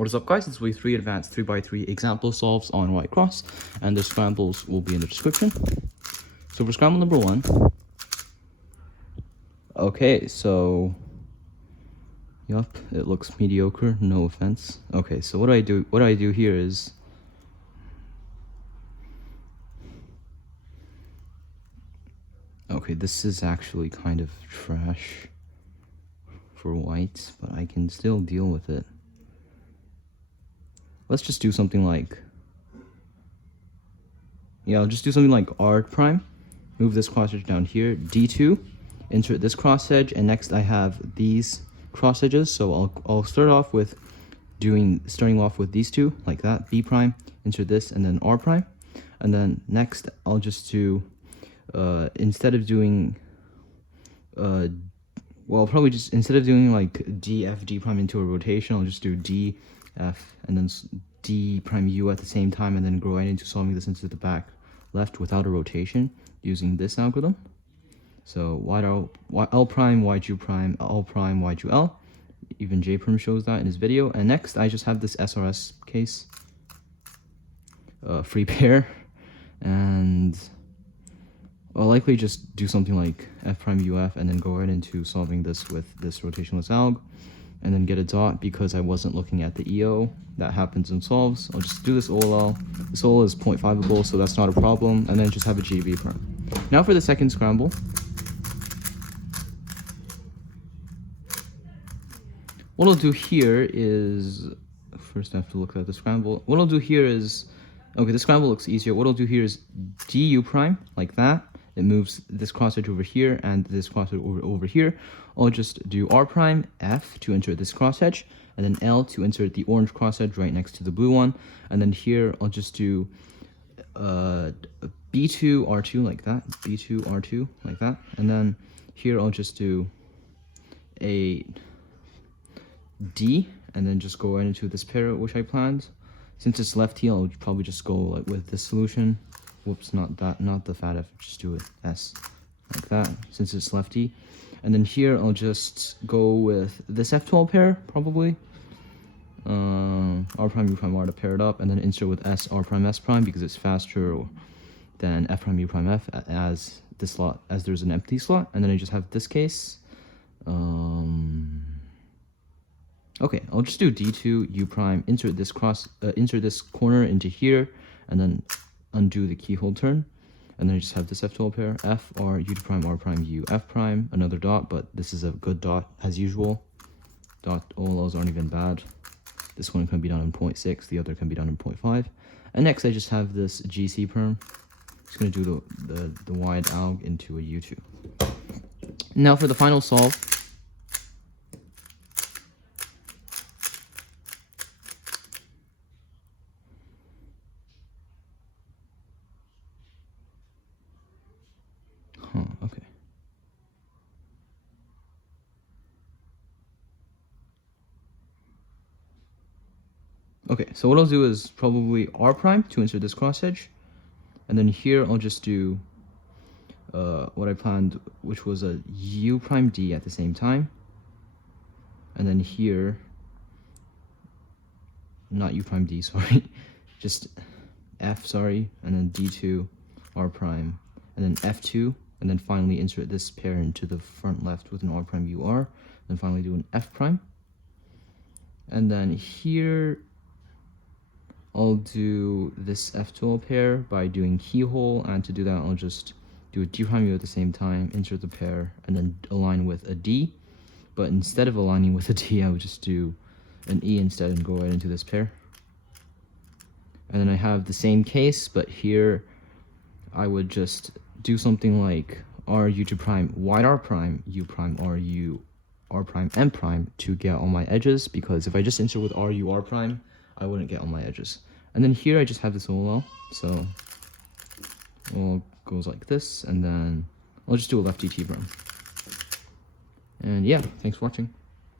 What is up, guys? It's week 3 advanced 3x3 example solves on white cross, and the scrambles will be in the description. So for scramble number 1, okay, so yup, it looks mediocre, no offense. Okay, so what I do here is okay, this is actually kind of trash for white, but I can still deal with it. Let's just do something like, I'll just do something like R prime, move this cross edge down here, D2, insert this cross edge, and next I have these cross edges, so I'll starting off with these two, like that, B prime, insert this, and then R prime, and then next I'll just do, instead of doing, instead of doing like D, F, D prime into a rotation, I'll just do D, F, and then D prime U at the same time, and then go right into solving this into the back left without a rotation using this algorithm. So L prime, YG prime, L prime, YG L. Even J prime shows that in his video. And next, I just have this SRS case, free pair, and I'll likely just do something like F prime UF, and then go right into solving this with this rotationless alg, and then get a dot because I wasn't looking at the EO. That happens in solves. I'll just do this OLL. This OLL is 0.5able, so that's not a problem, and then just have a GB prime. Now for the second scramble. What I'll do here is, first I have to look at the scramble. What I'll do here is, okay, the scramble looks easier. What I'll do here is DU prime, like that. It moves this cross edge over here and this cross edge over here. I'll just do R prime, F to insert this cross edge, and then L to insert the orange cross edge right next to the blue one. And then here I'll just do B2, R2 like that, B2, R2 like that. And then here I'll just do a D, and then just go right into this pair which I planned. Since it's lefty, I'll probably just go like with this solution. Whoops, not the fat F, just do it S, like that, since it's lefty. And then here, I'll just go with this F12 pair, probably. R prime, U prime, R to pair it up, and then insert with S, R prime, S prime, because it's faster than F prime, U prime, F, as this slot, as there's an empty slot. And then I just have this case. Okay, I'll just do D2, U prime, insert this corner into here, and then undo the keyhole turn, and then I just have this F12 pair, F, R, U prime, R prime, U, F prime, another dot, but this is a good dot as usual. Dot OLLs aren't even bad. This one can be done in 0.6, the other can be done in 0.5. And next I just have this GC perm. Just gonna do the wide alg into a U2. Now for the final solve. Okay. Okay, so what I'll do is probably R prime to insert this cross edge. And then here I'll just do what I planned, which was a U prime D at the same time. And then here, not U prime D, sorry, just F, sorry, and then D2, R prime, and then F2. And then finally insert this pair into the front left with an R prime UR. Then finally do an F prime. And then here, I'll do this F12 pair by doing keyhole. And to do that, I'll just do a D prime U at the same time, insert the pair, and then align with a D. But instead of aligning with a D, I would just do an E instead and go right into this pair. And then I have the same case, but here I would just do something like R, U2 prime, wide R prime, U prime, R, U, R prime, M prime to get all my edges, because if I just insert with R, U, R prime, I wouldn't get all my edges. And then here I just have this OLL, so OLL goes like this, and then I'll just do a lefty T prime. And yeah, thanks for watching.